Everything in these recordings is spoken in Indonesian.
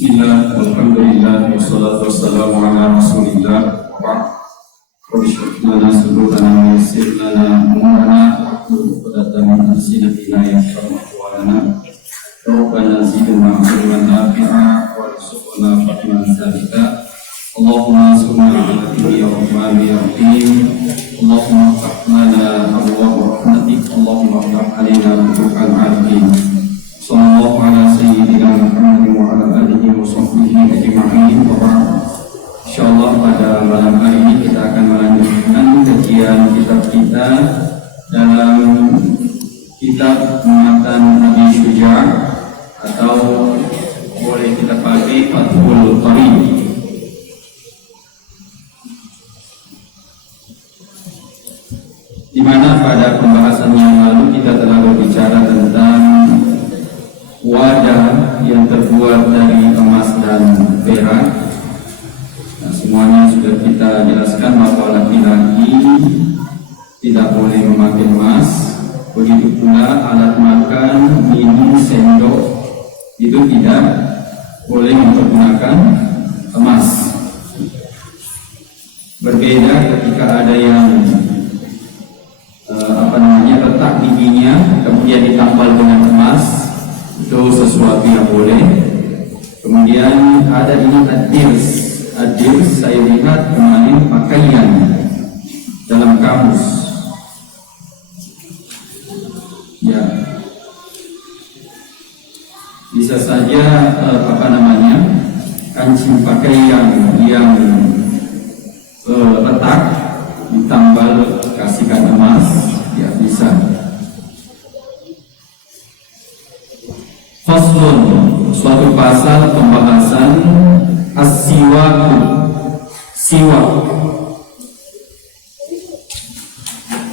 Bismillah, alhamdulillah, wassalatu wassalamu ala rasulillah. Rabbi shrah lana sadrana wa yassir lana umurana wahlul 'uqdatam min lisani yafqahu qawlana. Rabbana zidna ilman nafi'a warzuqna fahman sabita. Allahumma salli ala ya rahman ya rahim. Allahumma iftah lana abwaab rahmatik. Allahumma iftah alaina futuhal arifin. Sallallahu ala sayyidina Muhammad wa ala alihi wa sahbihi ajma'in. Insyaallah pada malam hari ini kita akan melanjutkan kajian kitab kita dalam kitab Matan Nabi Syuja' atau boleh kita pakai Fathul Qarib. Di mana pada pembahasan yang lalu kita telah berbicara tentang wadah yang terbuat dari emas dan perak. Nah, semuanya sudah kita jelaskan bahwa laki-laki tidak boleh memakai emas. Begitu pula alat makan, minum, sendok itu tidak boleh mempergunakan emas. Berbeda ketika ada yang letak giginya kemudian ditambal dengan emas, itu sesuatu yang boleh. Kemudian ada ini adirs. Saya lihat kemarin pakaian dalam kamus. Ya, bisa saja kancing pakaian yang retak ditambal kasihkan emas, ya bisa. Faslun, suatu pasal pembahasan as-siwaku, siwak.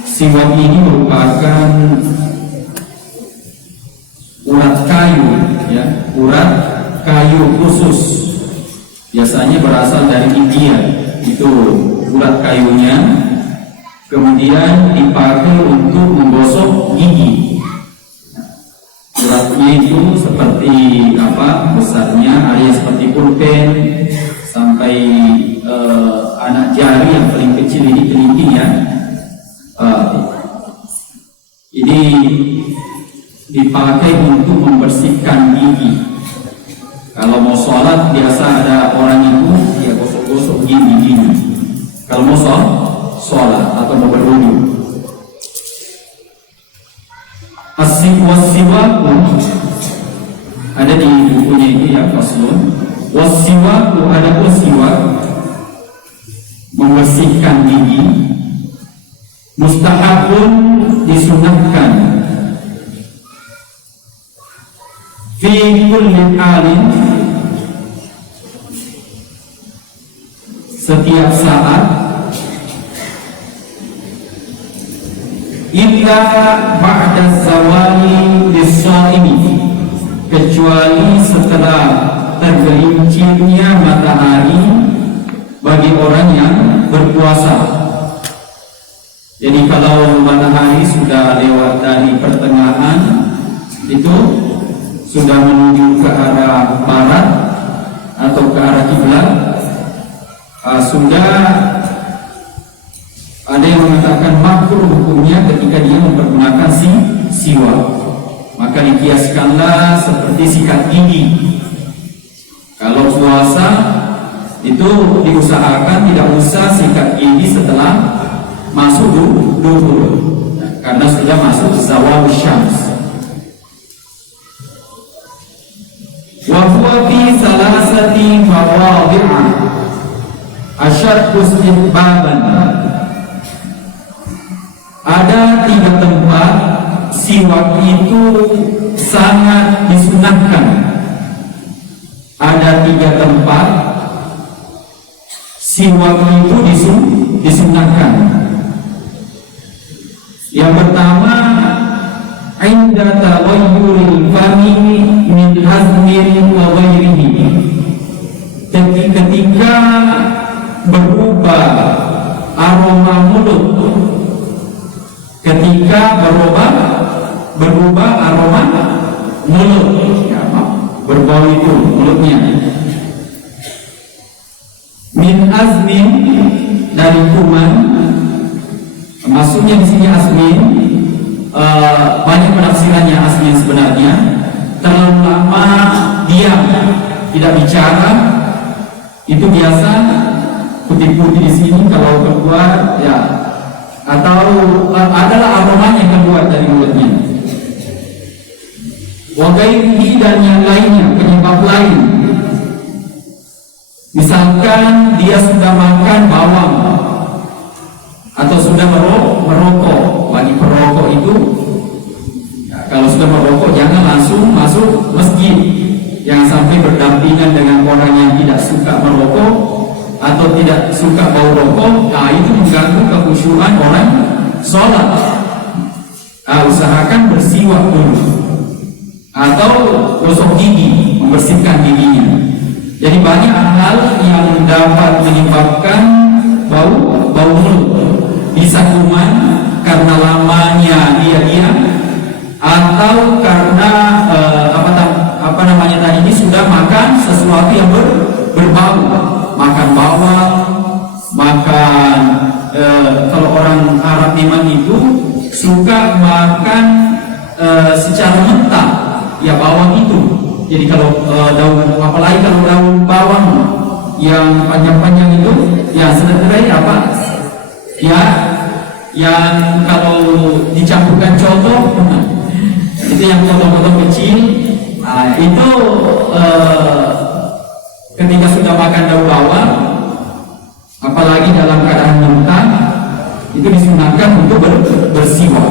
Siwak ini merupakan urat kayu, ya, urat kayu khusus. Biasanya berasal dari India. Itu urat kayunya, kemudian dipakai untuk menggosok gigi. Uratnya itu seperti besarnya, ada yang seperti pulpen sampai anak jari yang paling kecil ini kelingkingnya. Ini dipakai untuk membersihkan gigi. Kalau mau sholat biasa ada orang itu ya gosok-gosok giginya. Kalau mau sholat atau mau berwudu. Wasiwaku ada di bukunya itu ya, faslun. Wasiwaku, ada wasiwak membersihkan gigi, mustahabun, disunahkan, fi kulli halin, setiap saat, illa ba'da zawali lis-shaimi, kecuali setelah tergelincirnya matahari bagi orang yang berpuasa. Jadi kalau matahari sudah lewat dari pertengahan, itu sudah menuju ke arah barat atau ke arah kiblat, sudah ada yang mengatakan makruh hukumnya ketika dia mempergunakan siwak. Maka dikiaskanlah seperti sikat gigi. Kalau puasa itu diusahakan tidak usah sikat gigi setelah masuk duhur, karena sudah masuk zawal syams. Wa huwa fi salasati mawadhi'a asyaddu istihbaban. Ada 3 tempat siwak itu sangat disunahkan. Ada 3 tempat siwak itu disunahkan. Yang pertama, inda taghayyuril fami min hazmin wa ghairihi, ketika berubah aroma mulut, ketika berubah aroma mulut, ya, berbau itu mulutnya. azmin, dari kuman. Maksudnya di sini azmin, banyak penafsirannya azmin sebenarnya. Terlalu lama diam, tidak bicara, itu biasa putih-putih di sini kalau keluar ya, atau adalah aromanya yang keluar dari mulutnya. Wagairihi, dan yang lainnya, penyebab lain. Misalkan dia sudah makan bawang atau sudah merokok. Bagi perokok itu ya, kalau sudah merokok jangan langsung masuk masjid, yang sampai berdampingan dengan orang yang tidak suka merokok atau tidak suka bau rokok. Nah, itu mengganggu kekhusyuan orang sholat. Usahakan bersiwak dulu, atau gosok gigi, membersihkan giginya. Jadi banyak hal yang dapat menyebabkan bau mulut. Bisa kuman karena lamanya dia diam, atau karena apa namanya tadi, ini sudah makan sesuatu yang berbau, makan bawang, makan kalau orang Arab memang itu suka makan secara mentah ya bawang itu. Jadi kalau daun, apalagi kalau daun bawang yang panjang-panjang itu ya sebenarnya apa ya, yang kalau dicampurkan contoh itu yang potong-potong kecil. Nah, itu ketika sudah makan daun bawang, apalagi dalam keadaan mentah, itu disunahkan untuk bersiwak.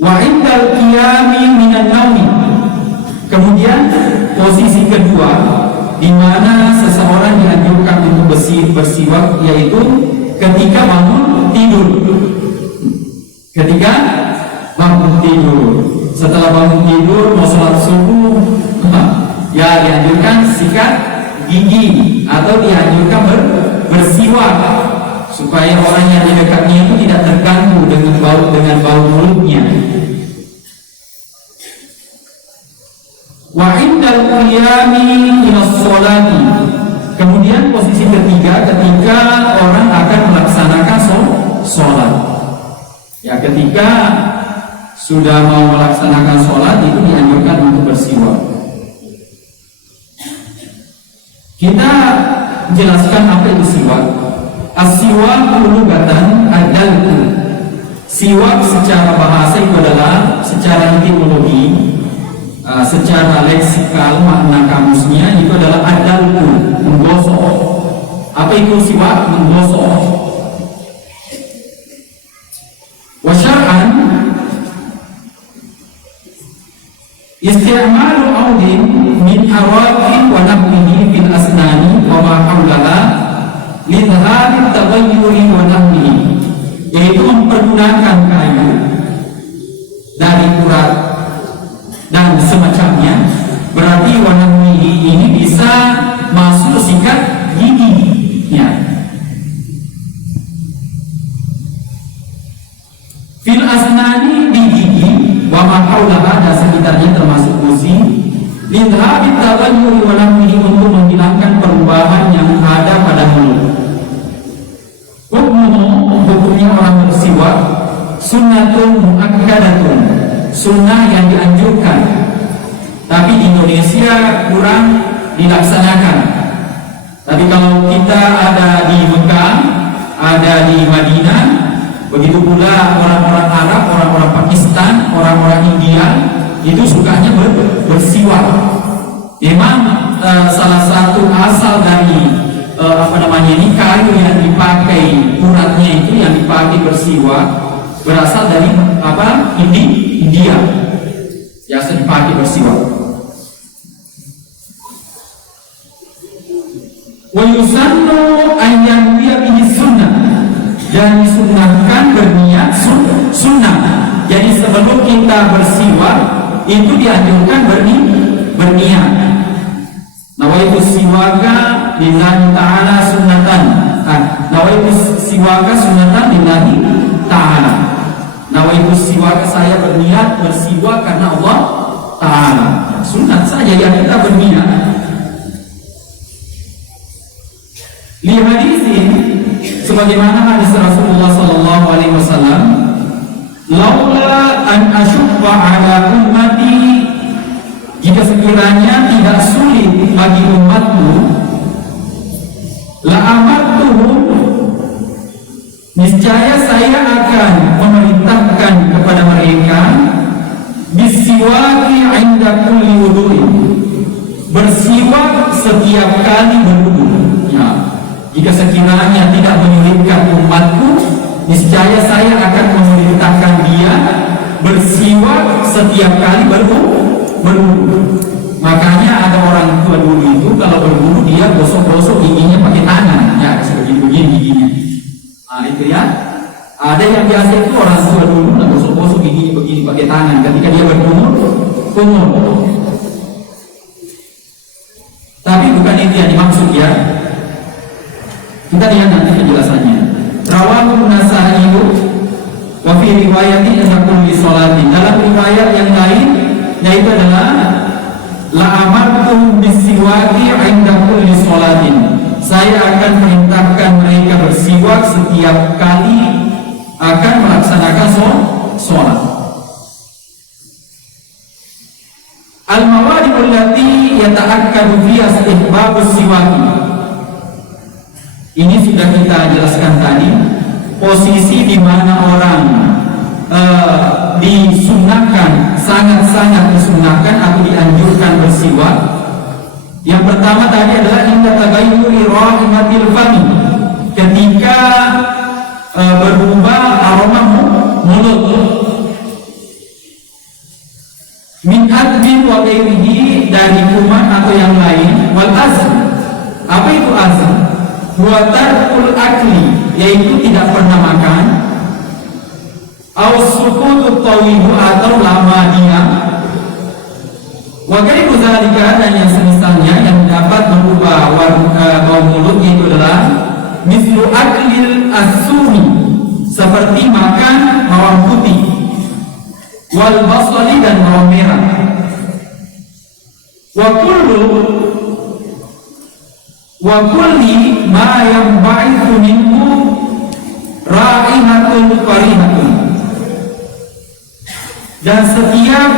Wa indal qiyami minan naumi. Kemudian posisi kedua di mana seseorang dianjurkan untuk bersiwak, yaitu ketika bangun tidur. Ketika bangun tidur, setelah bangun tidur mau sholat subuh, ya dianjurkan sikat gigi atau dianjurkan bersiwak supaya orang yang di dekatnya itu tidak terganggu dengan bau mulutnya. Wa indal qiyami ilas sholati. Kemudian posisi ketiga ketika orang akan melaksanakan sholat. Ya, ketika sudah mau melaksanakan sholat itu dianjurkan untuk bersiwak. Kita jelaskan apa itu siwak. As-siwak lugatan ad-dalku. Siwak secara bahasa itu adalah, secara etimologi, secara leksikal makna kamusnya itu adalah ad-dalku, menggosok. Apa itu siwak? Menggosok. Wa syar'an isti'malu audin min araqin wa nahwihi fil asnani wa ma hawlaha lidhari taghayyuri wa nahwihi, yaitu mempergunakan kayu dari urat dan semacamnya. Berarti wa nahwihi ini bisa masuk sikat gigi ya. Fil asnani di gigi, wa ma haulaha dan sekitarnya termasuk gusi, lidhari taghayyuri wa nahwihi, untuk menghilangkan perubahan yang ada pada mulut. Hukumnya orang bersiwak sunnatun muakkadatun, sunnah yang dianjurkan, tapi di Indonesia kurang dilaksanakan. Tapi kalau kita ada di Mekah, ada di Madinah, begitu pula orang-orang Arab, orang-orang Pakistan, orang-orang India, itu sukanya bersiwak. Memang salah satu asal dari ini kayu yang dipakai, uratnya itu yang dipakai bersiwak berasal dari India, biasa dipakai bersiwak. Wa yusannu an yanwiya bihi sunnah, dan disunnahkan berniat sunnah. Jadi sebelum kita bersiwak itu dianjurkan berniat. Nawaitu siwaka lillahi ta'ala sunnatan. Nawaitu siwaka sunnatan lillahi ta'ala. Nawaitu siwaka, saya berniat bersiwak karena Allah Ta'ala. Sunnat saja yang kita berniat. Li hadisin, sebagaimana hadis Rasulullah sallallahu alaihi wasallam, laula an asyqa ala ummati, jika sekiranya tidak sulit bagi umatku, la amartuhum, niscaya saya akan memerintahkan kepada mereka bisiwaki 'inda kulli wudu'in, bersiwak setiap kali berwudu. Ya. Jika sekiranya tidak menyulitkan umatku, niscaya saya akan memerintahkan dia bersiwak setiap kali berwudu. Makanya ada orang tua dulu itu kalau berwudu dia gosok-gosok giginya pakai tangan, ya seperti begini giginya. Nah itu ya. Ada yang biasa itu orang tua dulu gosok-gosok giginya begini pakai tangan ketika dia berkumur. Tapi bukan itu yang dimaksud ya. Kita lihat nanti penjelasannya. Rawahu Nasa'i wa fi riwayatin inda kulli sholatin. Dalam riwayat yang lain yaitu adalah la amartum bisiwaki 'inda kulli sholatin. Saya akan perintahkan mereka bersiwak setiap kali akan melaksanakan sholat. Al-mawadihul lati yata'akkadu fiha istihbabus siwaki. Ini sudah kita jelaskan tadi, posisi di mana orang disunahkan, sangat-sangat disunahkan atau dianjurkan bersiwak. Yang pertama tadi adalah inda tagayyuri raihatil fami, ketika berubah aroma mulut, min adbin wa ghairihi, dari kuman atau yang lain, wal azm. Apa itu azm? Wa tarkul akli, yaitu tidak pernah makan, au sukutut tawilu, atau lama diam, wa ghairu zalika, dan yang semisalnya yang dapat merubah bau mulut, yaitu adalah mislu aklil asumi, seperti makan bawang putih, wal basali, dan bawang merah, wa kulli ma yanba'ithu minhu ra'ihatun karihatun, dan setiap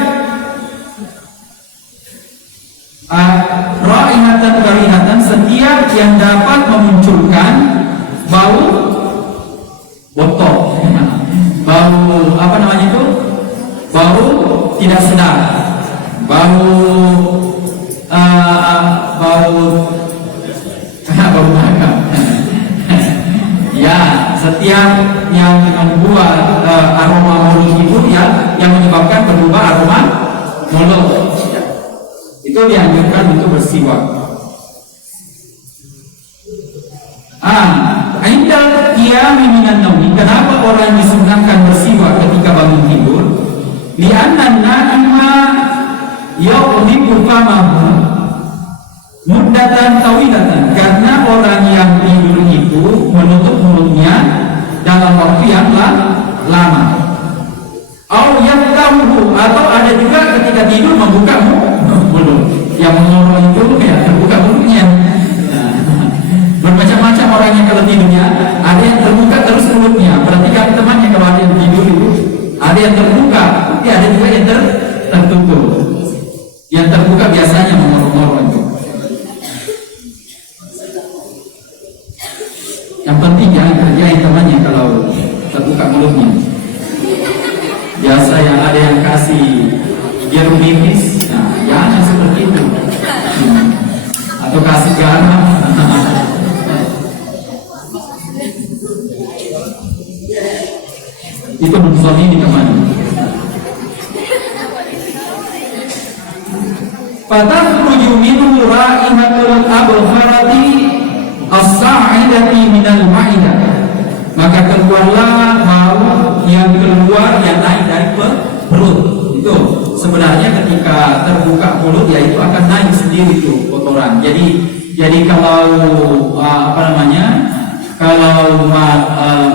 ra'ihatan karihatan, setiap yang dapat memunculkan bau botok, bau apa namanya itu, bau tidak sedap, bau makan. Ya, setiap yang membuat aroma mulut itu ya, yang menyebabkan berubah aroma mulut, itu dianjurkan untuk bersiwak. Inda qiyami minan naumi, kenapa orang disunahkan bersiwak ketika bangun tidur? Li'anna an-na'ima yaqdibu famahu muddatan tawilatan, karena orang yang tidur itu menutup mulutnya dalam waktu yang lama. Au yaftahu, atau ada juga ketika tidur membuka mulut, yang mengorong itu ya terbuka mulutnya. Bermacam-macam orangnya kalau tidurnya, ada yang terbuka terus mulutnya. Perhatikan temannya kalau ada yang tidur itu, ada yang terbuka, tapi ada juga yang tertutup. Yang terbuka biasanya mengorong-ngorong itu. Yang penting jangan kerjain temannya kalau terbuka mulutnya. Biasa yang ada yang kasih jarum nipis, nah jangan seperti itu. Atau kasih garam. Itu suami di kemana? Fatakhruju minhu ra'ihatul abkharati as-sa'idati minal ma'idah, maka keluarlah bau yang keluar yang naik dari perut. Itu sebenarnya ketika terbuka mulut ya itu akan naik sendiri itu kotoran. Jadi kalau kalau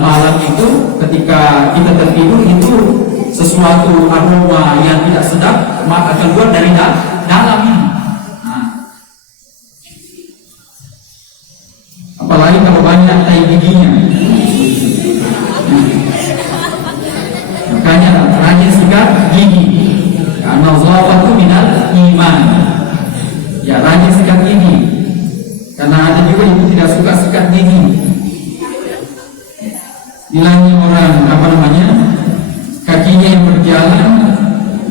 malam itu ketika kita tertidur itu sesuatu aroma yang tidak sedap maka keluar dari dalam ini. Apalagi apalagi kalau banyak tai giginya. Makanya rajin sikat gigi. Karena zawatu minal iman. Ya, rajin sikat gigi. Karena ada juga yang tidak suka sikat gigi. Bilangnya orang kakinya yang berjalan,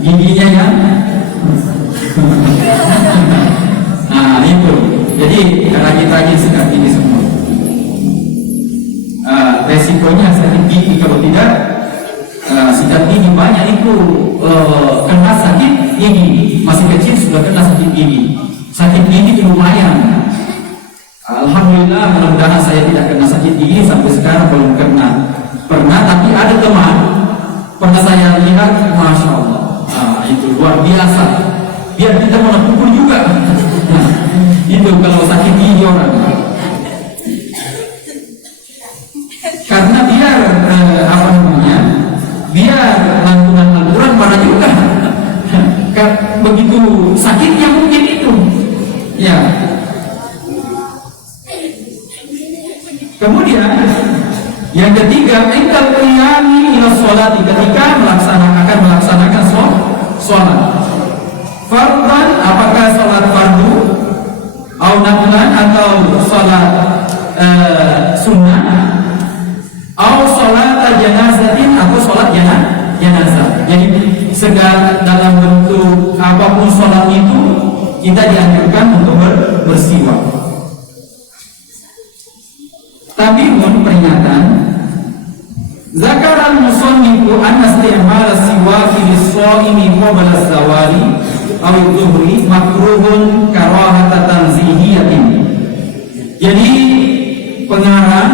giginya yang nah itu. Jadi rajin-rajin sikat gigi semua. Resikonya sakit gigi kalau tidak sikat gigi banyak itu kena sakit gigi. Masih kecil sudah kena sakit gigi. Sakit gigi lumayan. Alhamdulillah, mudah-mudahan saya tidak kena sakit gigi sampai sekarang, belum pernah, tapi ada teman pernah saya lihat, masya Allah, itu luar biasa. Biar kita mau pukul juga. Itu kalau sakit gigi orang. Karena biar biar lantunan Al-Quran pada juga. Begitu sakitnya mungkin itu. Ya. Kemudian yang ketiga, indal qiyami ila sholati, ketika melaksanakan sholat. Fardhan, apakah sholat fardu, au nafilan, atau sholat sunnah, au sholat janazatin, atau sholat jenazah. Jadi segala dalam bentuk apapun sholat itu kita dianjurkan untuk bersiwak. Tapi peringatan, zakar al-musannifu anna isti'mal as-siwaki lis-shaimi qabla az-zawali aw adh-dhuhri makruhun karahata tanzihiyatin. Jadi pengarang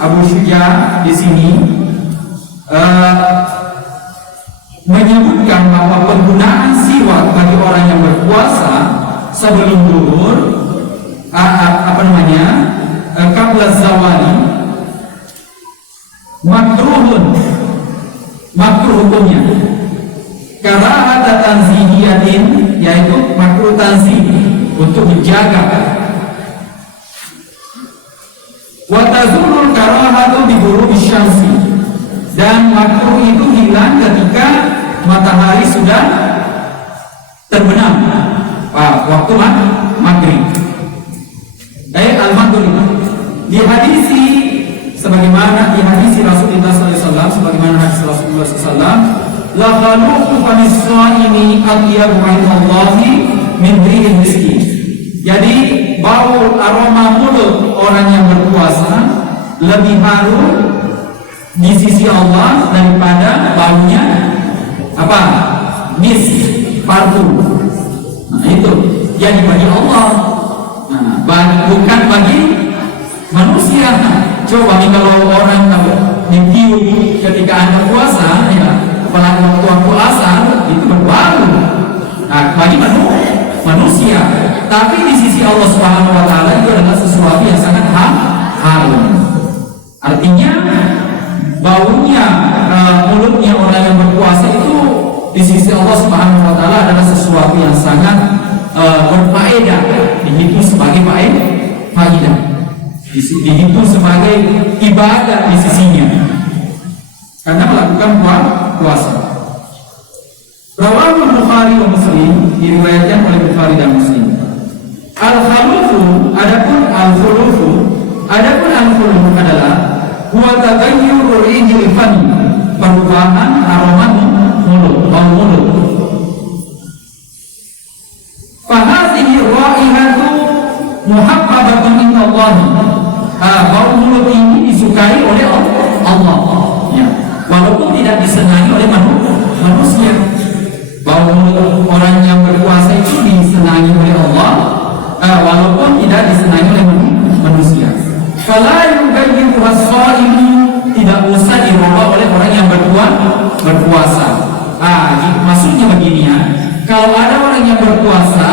Abu Syuja di sini menyebutkan bahwa penggunaan siwak bagi orang yang berpuasa sebelum zuhur qabla zawali makruh hukumnya karahata tanzihiyatin, yaitu makruh tanzih untuk menjaga. Wa tazulul karahatu bi ghurubi syamsi, dan makruh itu hilang ketika matahari sudah terbenam waktu maghrib. Al-maghrib di hadisi sebagaimana di hadis Rasulullah SAW, sebagaimana hadis Rasulullah SAW, la khaluqu fanis-shaimi atyabu 'indallahi min rihil miski. Jadi bau aroma mulut orang yang berpuasa lebih harum di sisi Allah daripada baunya parfum. Nah, itu jadi bagi Allah, bukan bagi manusia. Coba nih kalau orang ditiup ketika Anda puasa, ya, apalagi waktu asar itu berbau. Nah, bagi manusia, tapi di sisi Allah Subhanahu wa taala itu adalah sesuatu yang sangat harum. Artinya baunya mulutnya orang yang berpuasa itu di sisi Allah Subhanahu wa taala adalah sesuatu yang sangat berfaedah, dihitung sebagai faedah, dihitung sebagai ibadah di sisinya karena melakukan puasa. Rawahul Bukhari wa Muslim, diriwayatkan oleh Bukhari dan Muslim. Al-khulufu adalah huwa taghayyuru rihil fami, perubahan aroma mulut. Fahadhihi raihatu muhabbabatun indallah. Bau mulut ini disukai oleh Allah, ya, walaupun tidak disenangi oleh manusia. Bau mulut orang yang berpuasa itu disenangi oleh Allah, walaupun tidak disenangi oleh manusia. Fala yughayyiru as-sha'imu, tidak usah dirubah oleh orang yang berpuasa. Maksudnya begini ya, kalau ada orang yang berpuasa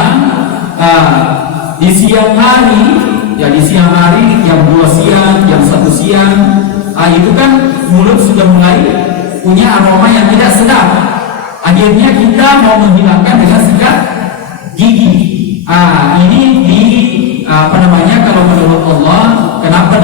di siang hari, ya di siang hari jam 2 siang, jam 1 siang, itu kan mulut sudah mulai punya aroma yang tidak sedap. Akhirnya kita mau menghilangkan dengan sikat gigi. Ini kalau menurut Allah, kenapa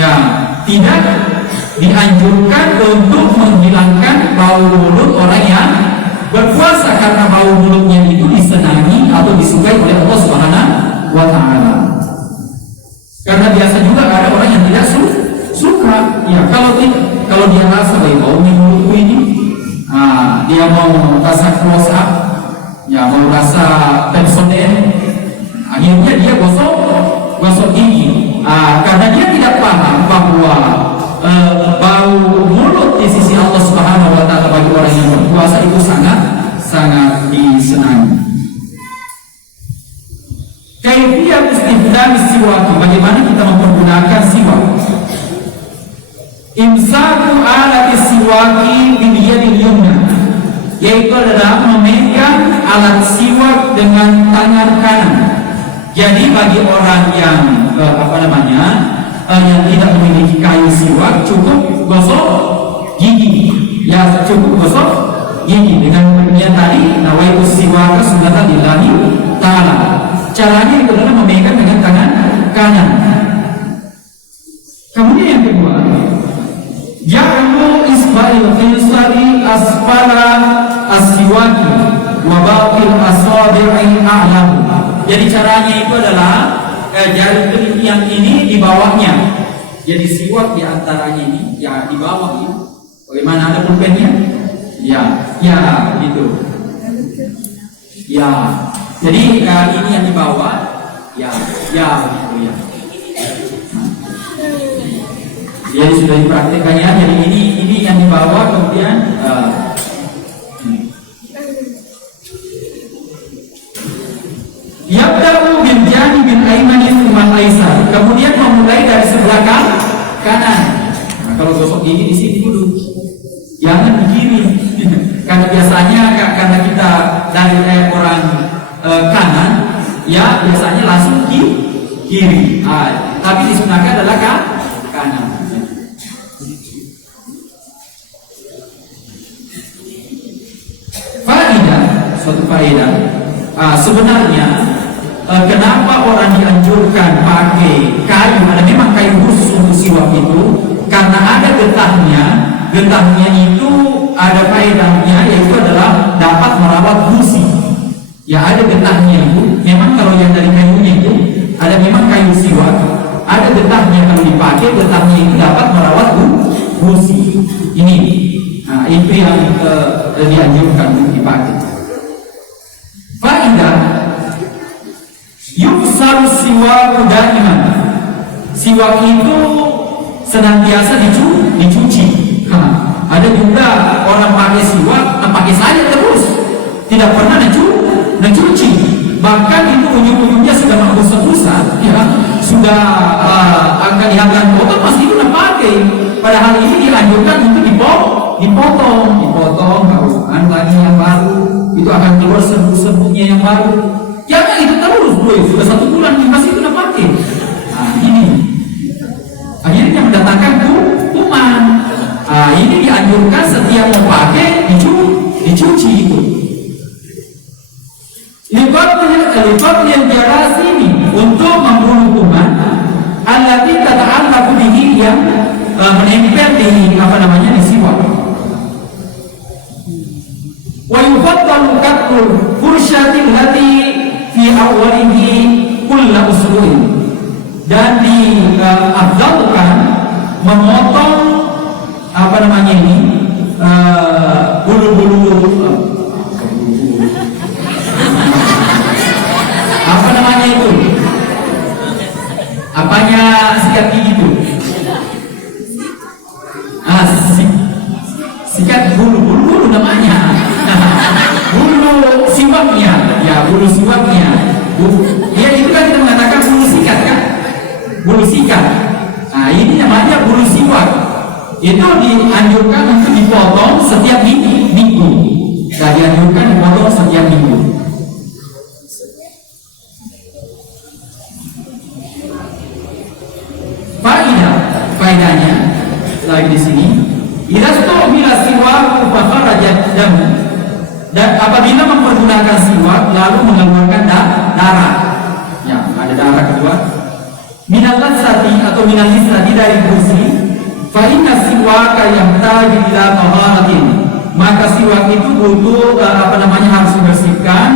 Ya, tidak dianjurkan untuk menghilangkan bau mulut orang yang berpuasa, karena bau mulutnya itu disenangi atau disukai oleh Allah Subhanahu wa Ta'ala. Karena biasa juga ada orang yang tidak suka. Ya, kalau dia rasa baunya mulutku ini, dia mau rasa close up, ya mau rasa Pepsodent, akhirnya dia gosok gigi. Karena dia tidak paham bahwa bau mulut di sisi Allah Subhanahu wa Ta'ala bagi orang yang berpuasa itu sangat disenangi. Kaifiyat istifdal siwak, bagaimana kita mempergunakan siwak? Imsaku alat siwaki bil yadil yumna, yaitu adalah memegang alat siwak dengan tangan kanan. Jadi bagi orang yang yang tidak memiliki kayu siwak, cukup gosok gigi. Ya, cukup gosok gigi dengan pengertian tadi, nawaitu siwak sunnatan lillahi ta'ala. Caranya itu adalah memegang dengan tangan kanan. Kemudian yang kedua, ja'lu isba'il khinsari asfala as-siwaki wa baqil asabi'i a'lam. Jadi caranya itu adalah jari kelingking yang ini di bawahnya. Jadi siwak di antaranya ini, ya di bawah ini. Bagaimana, ada pulpennya? Ya, gitu. Ya. Jadi ini yang di bawah, ya, gitu ya. Jadi sudah dipraktikkannya. Jadi ini yang di bawah, kemudian yabda'u bil janib al-aymani tsumma al-aysar. Kemudian memulai dari sebelah kanan. Nah, kalau gosok gigi di sini dulu, jangan di kiri. Karena biasanya karena kita dari orang kanan, ya biasanya langsung kiri. Tapi disunahkan adalah kanan. Suatu faedah. Sebenarnya kenapa orang dianjurkan pakai kayu? Ada memang kayu khusus untuk siwak itu, karena ada getahnya. Getahnya itu ada faedahnya, yaitu adalah dapat merawat gusi. Ya, ada getahnya itu. Memang kalau yang dari kayunya itu ada memang kayu siwak, ada getahnya. Kalau dipakai, getahnya itu dapat merawat gusi. Ini, itu yang dianjurkan untuk dipakai. Faedah, yuksaru siwak daiman. Siwak itu senantiasa dicuci. Ada juga orang pakai siwak, pakai saja terus, tidak pernah mencuci. Bahkan itu ujung-ujungnya sudah mengusap-usap, ya, sudah akan dihantar kotor, masih itu pakai. Padahal ini dianjurkan untuk dipotong, baru lagi yang baru, itu akan keluar serbuk-serbuknya yang baru. Jangan itu terus, sudah 1 bulan masih itu pakai. Ini akhirnya mendatangkan kuman. Ini dianjurkan setiap mau pakai dicuci itu. Lipat yang jelas ini untuk membunuh kuman. Allati tata'allaqu bihi, yang menempel di di siwak. Wa yufaddalu qat'ul fursyatin lati fi awwalihi kullu usbu'in. Dan diafdalkan memotong bulu-bulu itu, apanya sikat gigi itu, sikat bulu namanya, bulu siwaknya, ya bulu siwaknya. Ya itu kan kita mengatakan bulu sikat kan, bulu sikat. Ini namanya bulu siwak. Itu dianjurkan untuk dipotong setiap minggu. Dianjurkan dipotong setiap minggu. Faedahnya lagi di sini. Bila siwak fakharaja dam, dan apabila mempergunakan siwak lalu mengeluarkan darah. Ya, ada darah kedua. minal lazzati atau minal lizzati dari kursi, fa inna siwaka yahtaju ila taharatin, maka siwak itu butuh harus dibersihkan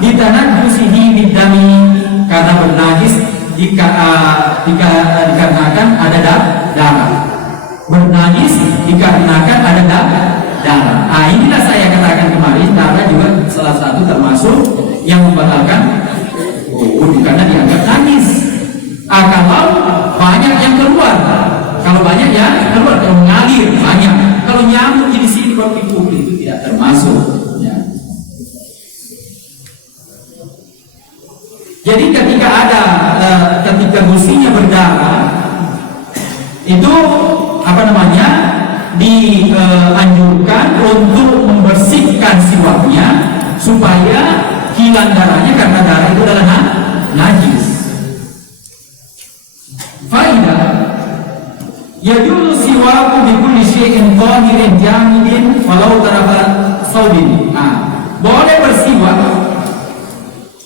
di tanah jusihi bidami, karena bernajis dikarenakan ada darah, bernajis dikarenakan ada darah. Inilah saya katakan kemarin, darah juga salah satu termasuk yang membatalkan wudu karena dianggap najis. Kalau banyak yang keluar, kalau banyak yang keluar, kalau mengalir banyak, kalau nyamuk di sini kalau dipukul itu tidak termasuk. Ya. Jadi ketika gusinya berdarah, itu dianjurkan untuk membersihkan siwaknya supaya hilang darahnya, karena darah itu adalah najis. Faidah yajuz siwaku bi kulli syai'in tahirin jamidin walau tarafa saubin. Boleh bersiwak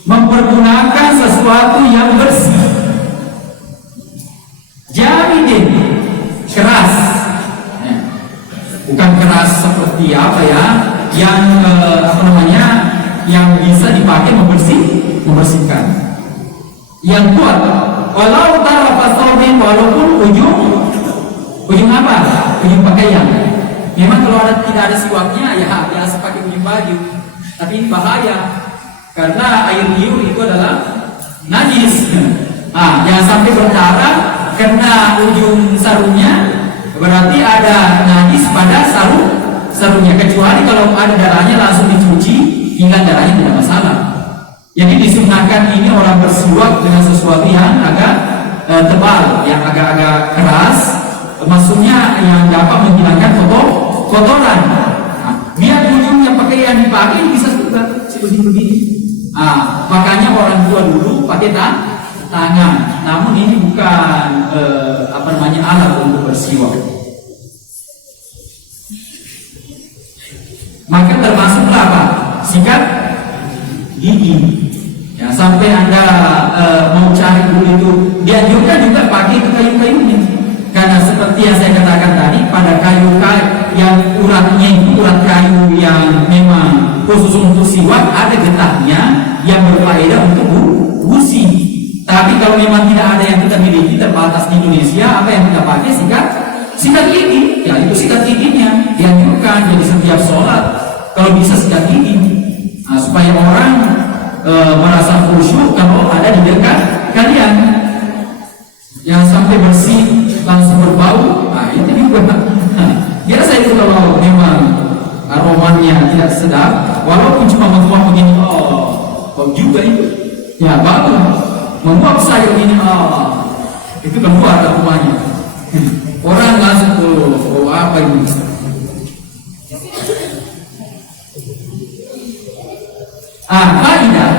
mempergunakan sesuatu yang bersih, jamidin, keras, bukan keras seperti yang bisa dipakai membersihkan, yang kuat. Walau tarafa saubin, walaupun ujung pakaian. Memang kalau tidak ada siwaknya ya biasa pakai ujung baju, tapi ini bahaya karena air liur itu adalah najis. Jangan sampai berdarah karena ujung sarungnya, berarti ada najis pada sarungnya, kecuali kalau ada darahnya langsung dicuci, hilang darahnya tidak masalah. Jadi disunahkan ini orang bersiwak dengan sesuatu yang agak tebal, yang agak-agak keras, maksudnya yang dapat menghilangkan kotoran. Biar ujungnya pakaian dipakai bisa juga seperti begini. Makanya orang tua dulu pakai tangan. Namun ini bukan alat untuk bersiwak. Maka termasuklah sikat gigi. Ya, sampai Anda mau cari dulu itu, dianjurkan juga pakai itu kayu-kayunya. Karena seperti yang saya katakan tadi, pada kayu yang uratnya itu urat kayu yang memang khusus untuk siwak, ada getahnya yang berfaedah untuk gusi. Tapi kalau memang tidak ada yang kita miliki, terbatas di Indonesia, apa yang kita pakai sikat gigi. Ya itu sikat giginya dianjurkan. Jadi setiap sholat kalau bisa sikat gigi, supaya orang merasa khusyuk kalau ada di dekat kalian. Yang sampai bersih langsung berbau, itu juga. Biasa itu kalau memang aromanya tidak sedap, walaupun cuma menguap begini, bau juga itu. Ya bau, menguap sayur ini, itu keluar aromanya. Orang langsung bau apa ini? Faidah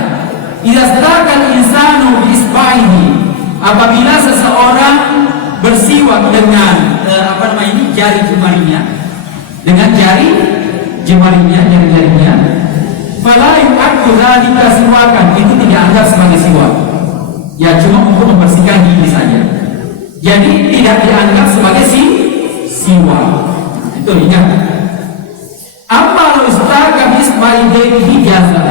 idza staqal insanu bi isba'ihi, apabila seseorang bersiwak dengan jari jemarinya, jari-jarinya, fala yu'addu dzalika siwakan, itu tidak anggap sebagai siwak. Ya cuma untuk membersihkan gigi saja. Jadi tidak dianggap sebagai siwak. Itu ingat. Amma ustaqa bisba'i daihi jaza.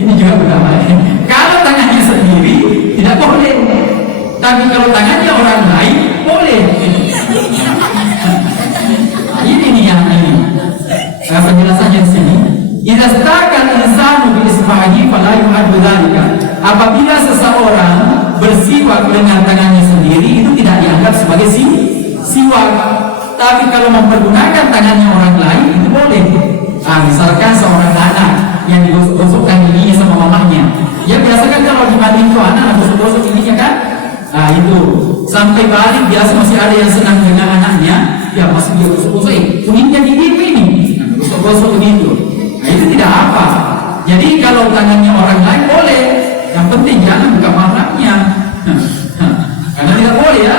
Ini juga berbahaya. Kalau tangannya sendiri tidak boleh, tapi kalau tangannya orang lain boleh. Ini nih yang ini. Penjelasannya di sini. Idza staqal insanu bi isba'ihi fala yu'addu dzalika. Apabila seseorang bersiwak dengan tangannya sendiri, itu tidak dianggap sebagai siwak. Tapi kalau mempergunakan tangannya orang lain, itu boleh. Misalkan seorang anak yang digosok-gosokkan giginya sama mamahnya, ya biasa kan kalau dibanding itu anak gosok-gosok giginya kan, itu sampai balik biasa masih ada yang senang dengan anaknya, ya masih dia gosok-gosok, kuningnya gigiku ini, gosok-gosok begitu. Itu tidak apa. Jadi kalau tangannya orang lain boleh, yang penting jangan buka mahramnya. Karena tidak boleh ya,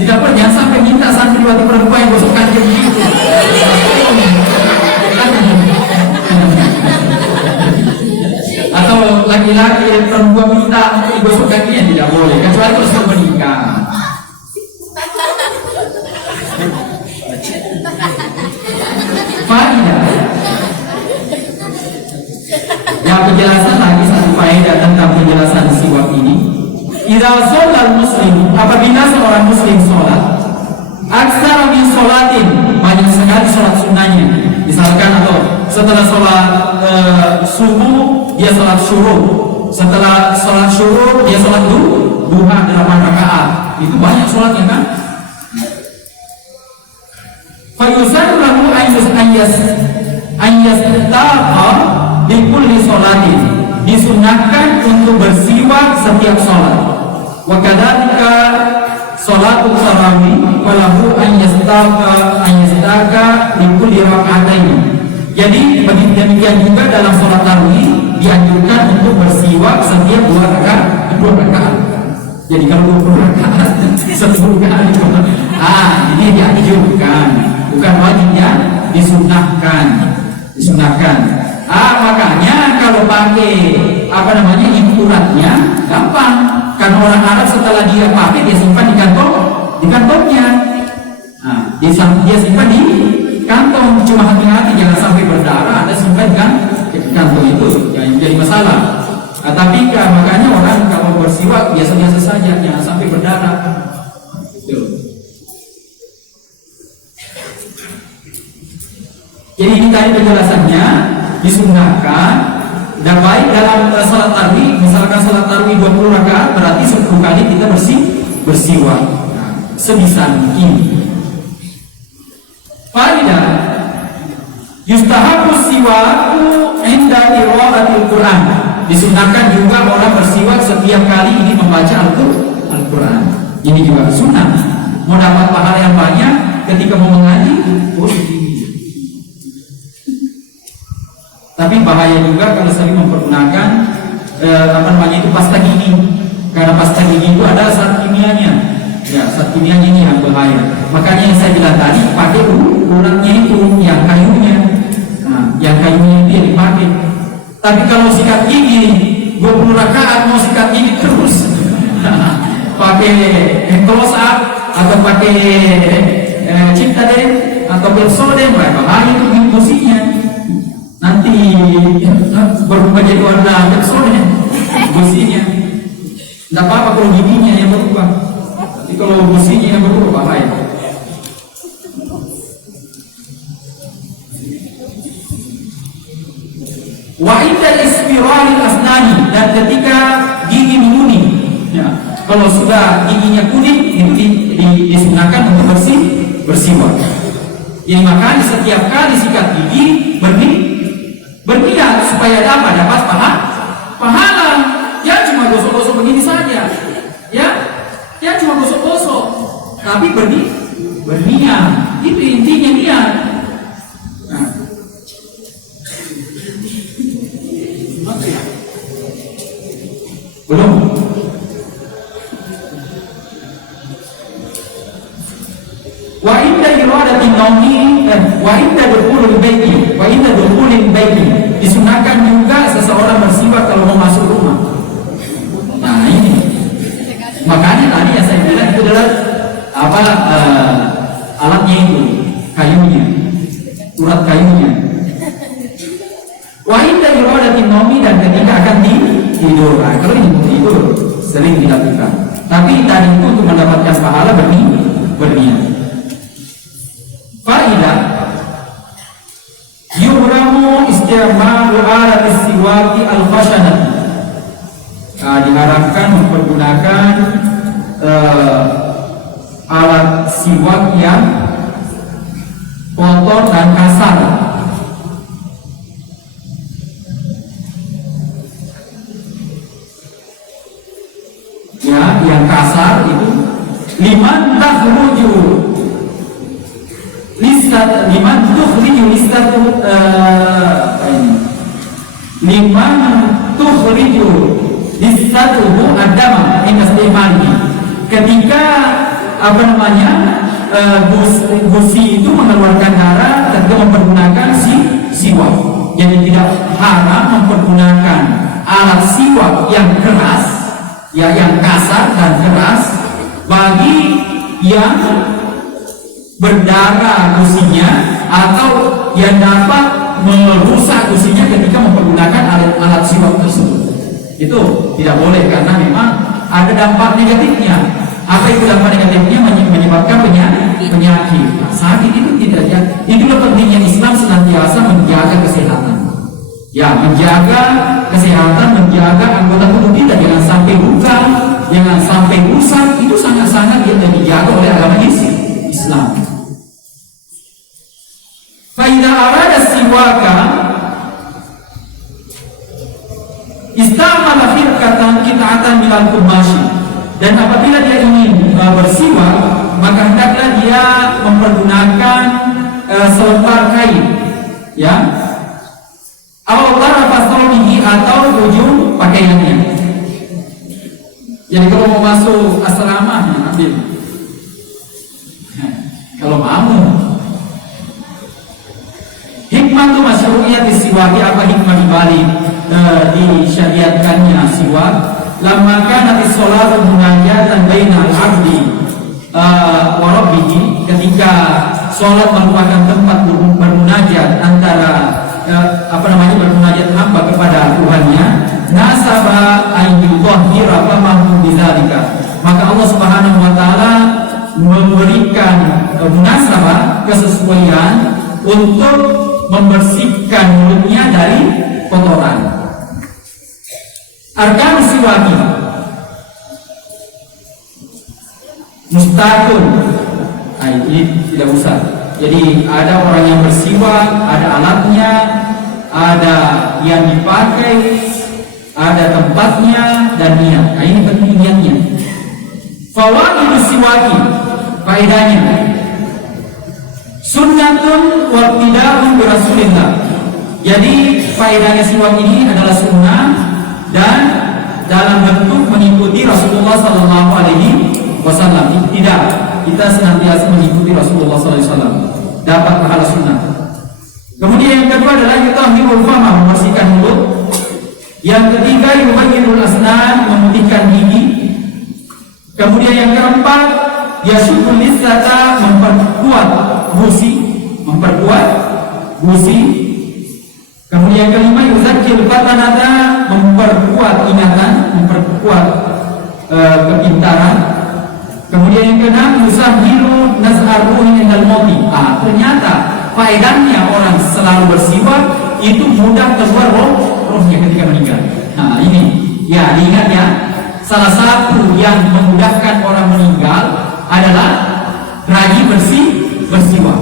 tidak boleh, jangan sampai minta santriwati perempuan yang gosok kaki begitu. Atau laki-laki perempuan minta untuk digosok kakinya, tidak boleh, kecuali kalau sudah menikah. penjelasan lagi satu faedah tentang penjelasan siwak ini. Idza shallal muslim, apabila seorang muslim sholat, aksara min sholatin, banyak sekali sholat sunnahnya. Misalkan atau setelah sholat subuh dia sholat syuruk, setelah sholat syuruk dia sholat duha 8 rakaat. Itu banyak sholatnya kan? Fayusan lahu ayas taqa di kulli sholatin, disunnahkan untuk bersiwak setiap sholat. Wa kadzalika sholatul tarawih walahu ayas taqa di kulli rakaatain. Jadi demikian juga dalam sholat tarawih dianjurkan untuk bersiwak setiap 2 rakaat. Jadi kalau 20 rakaat 10 kali. Ini dianjurkan, bukan wajibnya, disunahkan. Makanya kalau pakai uratnya gampang. Karena orang Arab setelah dia pakai dia simpan di kantongnya. Dia simpan di kantong. Cuma hati-hati jangan sampai berdarah. Ada simpan di kantong itu yang jadi masalah. Tapi makanya orang kalau bersiwak biasa-biasa saja, jangan sampai berdarah. Jadi ini tadi penjelasannya, disunahkan dan baik dalam salat tarawih. Misalkan salat tarawih 20 rakaat berarti 10 kali kita bersiwak sebisa mungkin. Faidah yustahabu siwaku inda qiraatil Quran. Disunahkan juga orang bersiwak setiap kali ingin membaca Al-Quran. Ini juga sunnah. Mau dapat pahala yang banyak ketika mau mengaji, tapi bahaya juga kalau sering mempergunakan itu pasta gigi. Karena pasta gigi itu ada zat kimianya. Ya, zat kimianya ini yang bahaya. Makanya yang saya bilang tadi, pakai uratnya itu yang kayunya. Yang kayunya itu yang dipakai. Tapi kalau sikat gigi 20 rakaat mau sikat gigi terus pakai close up atau pakai Ciptadem atau Pepsodent, bahaya itu gisinya. Nanti berubah jadi warna Pepsodent gisinya. Tidak apa-apa kalau giginya yang berubah. Tapi kalau gisinya yang berubah bahaya. Wa inda isfiraril asnani, dan ketika gigi menguning, ya, kalau sudah giginya kuning itu disunahkan untuk bersiwak. Jadi makanya setiap kali sikat gigi berniat supaya dapat pahala. Ya cuma gosok-gosok begini saja, ya cuma gosok-gosok, tapi berniat. Itu intinya niat. Belum. Wa inda iradatin naumi wa inda dukhulil baiti, disunahkan juga seseorang bersiwak kalau mau masuk rumah. Nah ini makanya tadi yang saya bilang itu adalah alatnya itu, kayunya, urat kayunya. Wa inda iradatin naumi, dan ketika akan tidur. Kalau ini tidur sering dilakukan. Tapi tadi itu untuk mendapatkan pahala berniat. Faidah yuhramu isti'malu alat siwaki al-khashanah. Diharapkan mempergunakan alat siwak yang kotor dan kasar. Yang kasar itu liman tukhriju listatuhu adama inastimani, ketika gusi itu mengeluarkan darah ketika mempergunakan siwak. Jadi tidak haram mempergunakan alat siwak yang keras, yang kasar dan keras bagi yang berdarah gusinya atau yang dapat merusak gusinya ketika mempergunakan alat siwak tersebut. Itu tidak boleh karena memang ada dampak negatifnya. Apa itu dampak negatifnya? Menyebabkan penyakit. Nah, sakit itu tidak ya. Itulah pentingnya Islam senantiasa menjaga kesehatan. Ya, menjaga kesehatan, menjaga anggota tubuh kita jangan sampai luka, jangan sampai rusak. Itu sangat-sangat dijaga oleh agama Islam. Faida arada siwaka istamala firqatan qit'atan minal qumashi. Dan apabila dia ingin bersiwak, maka hendaklah dia mempergunakan selembar kain, ya, atau tarafasrobihi atau ujung pakaiannya. Jadi kalau mau masuk asrama, ambil. Kalau mau. Hikmah itu masyru'iyat siwaki, apa hikmah dibalik disyariatkannya siwak? Lamma kanat as-salatu munajatan bainal 'abdi wa rabbih, ketika salat merupakan tempat bermunajat antara bermunajat hamba kepada Tuhannya, nasaba an yudhhira famahu bidzalika, maka Allah Subhanahu wa taala memberikan munasabah, kesesuaian untuk membersihkan mulutnya dari kotoran. Arkan siwaki mustaqul. Nah, ini tidak usah. Jadi ada orang yang bersiwak, ada alatnya, ada yang dipakai, ada tempatnya dan niat. Nah, ini penting niatnya. Fawaidus siwaki, faedahnya. Sunnatun wa ibtida'un bi Rasulillah. Jadi faedahnya siwak ini adalah sunnah dan dalam bentuk mengikuti Rasulullah Sallallahu Alaihi Wasallam. Tidak, kita senantiasa mengikuti Rasulullah Sallallahu Alaihi Wasallam, dapat pahala sunnah. Kemudian yang kedua adalah yutahhirul fama, membersihkan mulut. Yang ketiga yubayyinul asnan, memutihkan gigi. Kemudian yang keempat yasyuddul lisata, memperkuat gusi. Kemudian yang kelima yuzakkil fatanata, memperkuat ingatan, memperkuat kepintaran. Kemudian yang keenam yusahhilu naz'ar ruhi indal mauti. Ternyata faedahnya orang selalu bersiwak itu mudah keluar rohnya ketika meninggal. Nah, ini ya diingat ya, salah satu yang memudahkan orang meninggal adalah rajin bersiwak.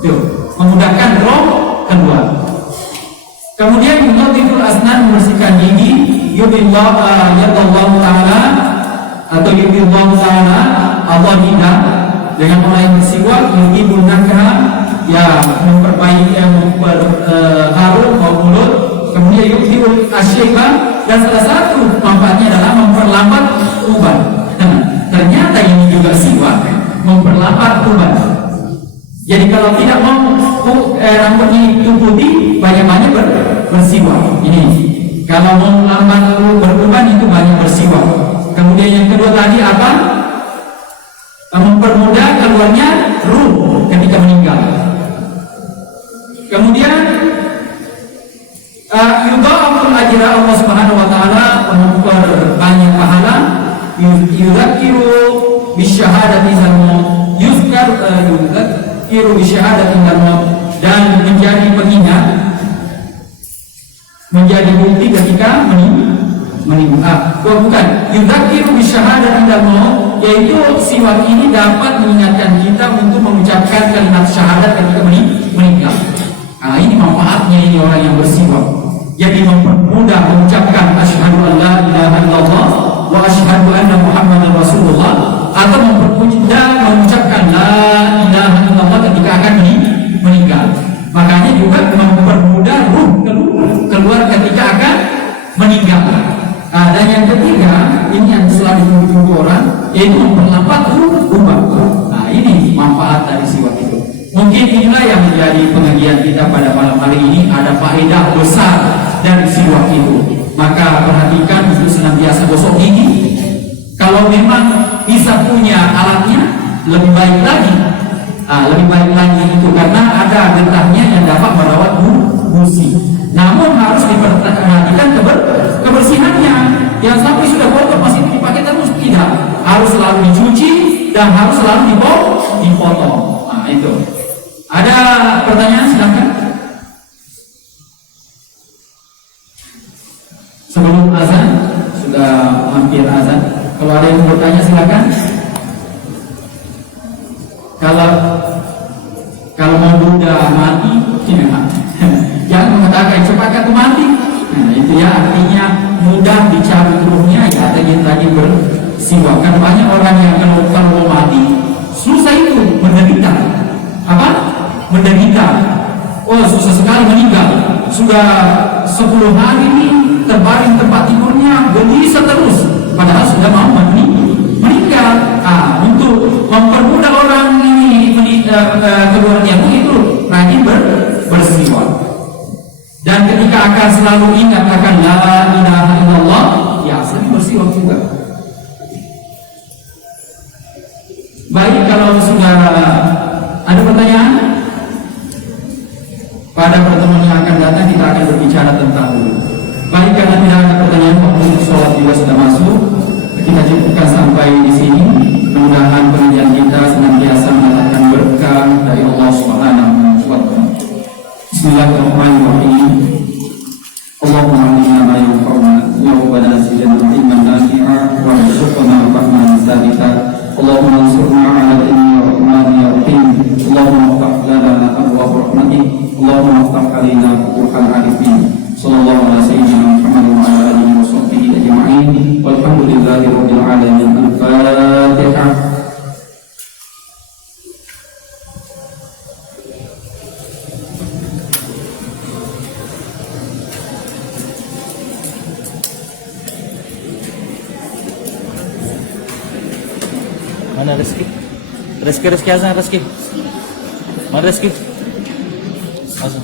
Tuh, memudahkan roh keluar. Kemudian yudhhirul asnan, membersihkan gigi. Yubillahu ta'ala atau yubillahu ta'ala Allah tidak dengan orang yang bersiwak yudhibun nakha, ya memperbaiki harum mulut. Kemudian yudhibul asyibah, dan salah satu manfaatnya adalah memperlambat uban. Ternyata ini juga siwak memperlambat uban. Jadi kalau tidak mau rambutnya itu putih, banyak-banyak bersiwak. Ini kalau mau lambat beruban itu banyak bersiwak. Kemudian yang kedua tadi apa? Mempermudah keluarnya ruh ketika meninggal. Kemudian yudha'aful ajra, Allah Subhanahu wa taala memperbanyak pahala. Yudzakiru bisyahadati al-maut, yudzakiru bisyahadati al-maut, dan menjadi pengingat, menjadi bukti ketika yudzakiru bisyahadati al-maut, yaitu siwak ini dapat mengingatkan kita untuk mengucapkan kalimat syahadat ketika meninggal. Nah, ini manfaatnya ini orang yang bersiwak. Jadi mempermudah mengucapkan asyhadu an la ilaha illallah wa asyhadu anna Muhammadar Rasulullah, atau mempermudah mengucapkan la ilaha illallah ketika akan meninggal. Makanya juga mempermudah ruh keluar ketika akan meninggal. Dan yang ketiga, ini yang selalu ditunggu orang, yaitu memperlambat ubat. Nah, ini manfaat dari siwak itu. Mungkin inilah yang menjadi pengajian kita pada malam hari ini. Ada faedah besar dari siwak itu. Maka perhatikan untuk senantiasa gosok gigi. Kalau memang bisa punya alatnya, lebih baik lagi. Lebih baik lagi itu, karena ada getahnya yang dapat merawat Sebelum azan, sudah hampir azan. Kalau ada yang bertanya silakan. Kalau mau Buddha mati, jangan mengatakan cepat aku mati. Nah, itu ya artinya mudah dicabut ruhnya ya. Tadi bersiwak. Kan banyak orang yang kalau mau mati susah itu menderita. Apa? Menderita. Oh susah sekali meninggal. Sudah 10 hari ini terbaring tempat tidurnya gelisah terus. Padahal sudah mau meninggal. Untuk mempermudah orang ini keluarnya itu rajin bersiwak. Dan ketika akan selalu ingat akan la ilaha illallah, ya sering bersiwak juga. Baik, kalau sudah ada pertanyaan, pada pertemuan yang akan datang kita akan berbicara tentang wudhu. Baik, karena tidak ada pertanyaan, waktu sholat juga sudah masuk. Kita cukupkan sampai di sini. Mudah-mudahan pengajian kita senantiasa mendatangkan berkah dari Allah Subhanahu wa Ta'ala. Bismillahirrahmanirrahim. Allahumma allimna ma yanfa'una wa rabbana zidna ilman nafi'a wa rzuqna fahman sabita. Allahumma ansurna 'ala dini rahmani ya rahim. Allahumma iftah lana abwaab rahmatik. Allahumma iftah 'alaina futuhal 'arifin. Sallallahu alaihi sayyidina Muhammad wa ala alihi wa sahbihi ajma'in. Walhamdulillahi rabbil alamin. Al-Fatihah. Mana Rizky? Rizky Azan Rizky. Mana Rizky? Azan.